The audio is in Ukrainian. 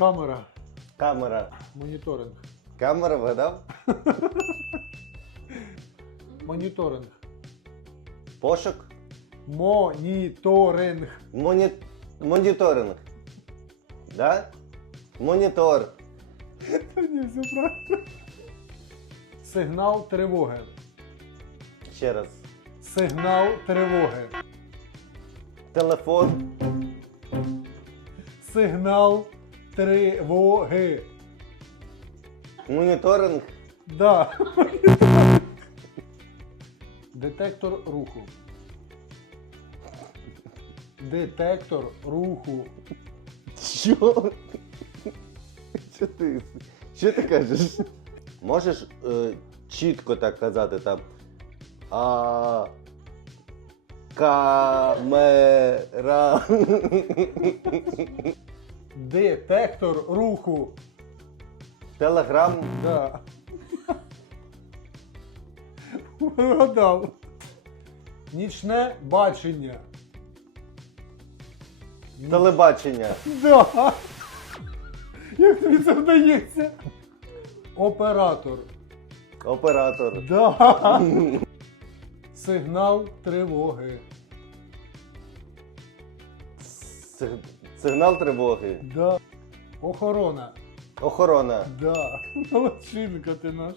Камера. Камера. Моніторинг. Камера вгадав? Моніторинг. Пошук. Моніторинг. Моні... Моніторинг. Да? Монітор. Та ні, все правильно. Сигнал тривоги. Ще раз. Сигнал тривоги. Телефон. Сигнал тривоги. Моніторинг. Да. Детектор руху. Детектор руху. Що? Що ти? Що ти кажеш? Можеш е, чітко так казати там. А. Камера. Детектор руху. Телеграм. Да. Вгадав. Нічне бачення. Телебачення. Да. Як тобі це вдається? Оператор. Оператор. Да. Сигнал тривоги. Сиг- Сигнал тривоги. Да. Охорона. Охорона. Да. Молодчинка ти наш.